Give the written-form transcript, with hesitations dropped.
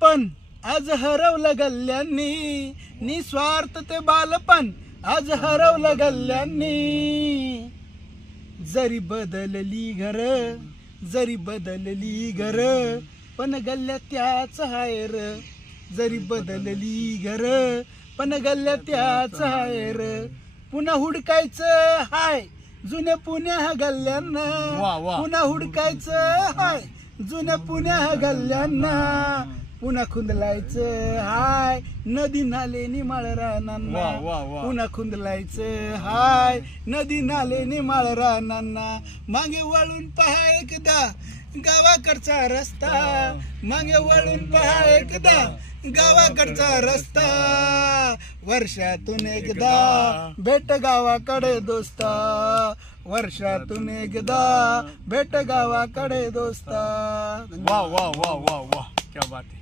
बालपण आज हरवलं गल्ल्यांनी, निस्वार्थ ते बालपण आज हरवलं गल्ल्यांनी. जरी बदलली घर, जरी बदलली घर, पण गल्ल्या त्याच हाय र. जरी बदलली घर, पण गल्ल्या त्याच हाय र. पुन्हा हुडकायचं हाय जुन्या पुण्या गल्ल्यांना, पुन्हा हुडकायचं हाय जुन्या पुण्या गल्ल्यांना. पुन्हा खुंदलायचं हाय नदी नाले निमाळ रानांना, पुन्हा खुंदलायचं हाय नदी नाले निमाळ रानांना. मागे वळून पहा एकदा गावाकडचा रस्ता, मागे वळून पहा एकदा गावाकडचा रस्ता. वर्षातून एकदा भेट गावाकडे दोस्ता, वर्षातून एकदा भेट गावाकडे दोस्ता. वाह वाह वाह वाह वाह, क्या बात है.